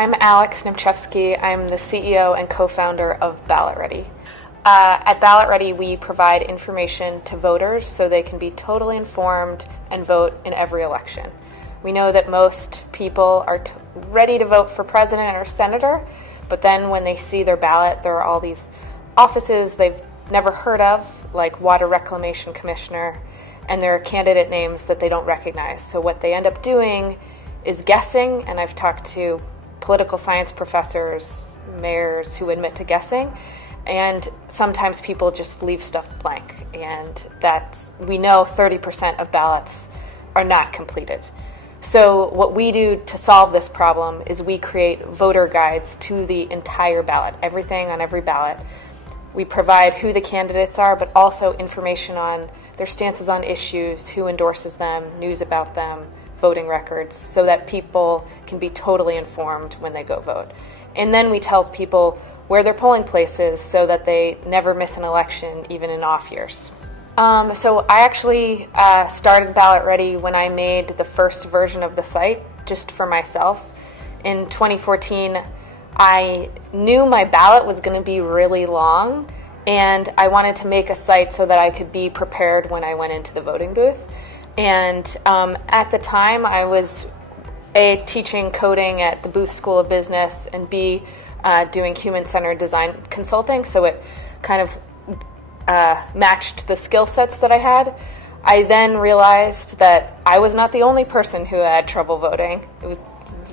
I'm Alex Niemczewski. I'm the CEO and co-founder of BallotReady. At BallotReady, we provide information to voters so they can be totally informed and vote in every election. We know that most people are ready to vote for president or senator, but then when they see their ballot, there are all these offices they've never heard of, like Water Reclamation Commissioner, and there are candidate names that they don't recognize. So what they end up doing is guessing, and I've talked to political science professors, mayors who admit to guessing, and sometimes people just leave stuff blank, and we know 30% of ballots are not completed. So what we do to solve this problem is we create voter guides to the entire ballot, everything on every ballot. We provide who the candidates are, but also information on their stances on issues, who endorses them, news about them, voting records, so that people can be totally informed when they go vote. And then we tell people where their polling place is so that they never miss an election, even in off years. So I actually started BallotReady when I made the first version of the site, just for myself. In 2014, I knew my ballot was going to be really long, and I wanted to make a site so that I could be prepared when I went into the voting booth. And at the time, I was A, teaching coding at the Booth School of Business, and B, doing human-centered design consulting, so it kind of matched the skill sets that I had. I then realized that I was not the only person who had trouble voting. It was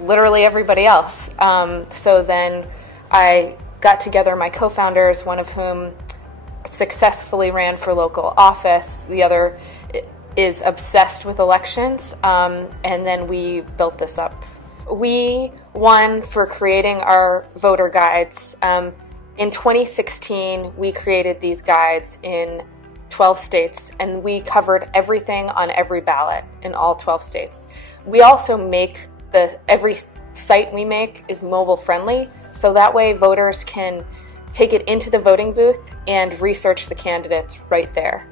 literally everybody else. So then I got together my co-founders, one of whom successfully ran for local office, the other is obsessed with elections, and then we built this up. We won for creating our voter guides. In 2016, we created these guides in 12 states, and we covered everything on every ballot in all 12 states. We also make every site we make is mobile friendly, so that way voters can take it into the voting booth and research the candidates right there.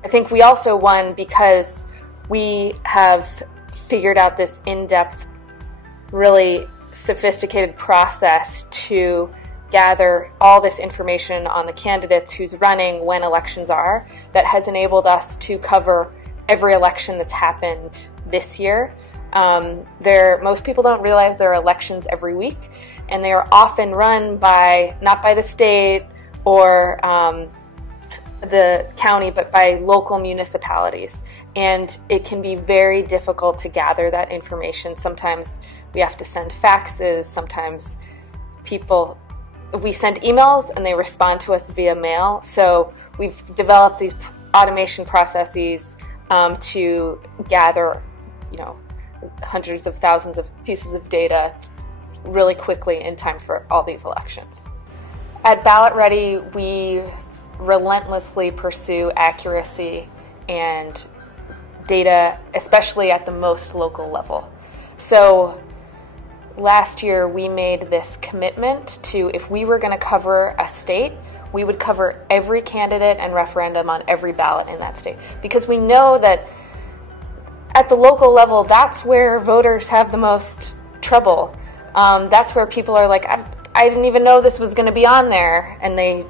I think we also won because we have figured out this in-depth, really sophisticated process to gather all this information on the candidates, who's running, when elections are, that has enabled us to cover every election that's happened this year. Most people don't realize there are elections every week, and they are often run not by the state or the county, but by local municipalities. And it can be very difficult to gather that information. Sometimes we have to send faxes, sometimes we send emails and they respond to us via mail. So we've developed these automation processes to gather, hundreds of thousands of pieces of data really quickly in time for all these elections. At BallotReady, we relentlessly pursue accuracy and data, especially at the most local level. So last year we made this commitment to, if we were going to cover a state, we would cover every candidate and referendum on every ballot in that state, because we know that at the local level, that's where voters have the most trouble. That's where people are like, I didn't even know this was going to be on there, and they,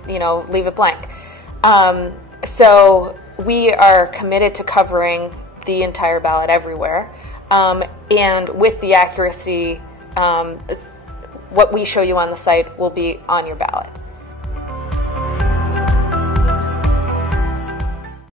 leave it blank. So we are committed to covering the entire ballot everywhere, and with the accuracy, what we show you on the site will be on your ballot.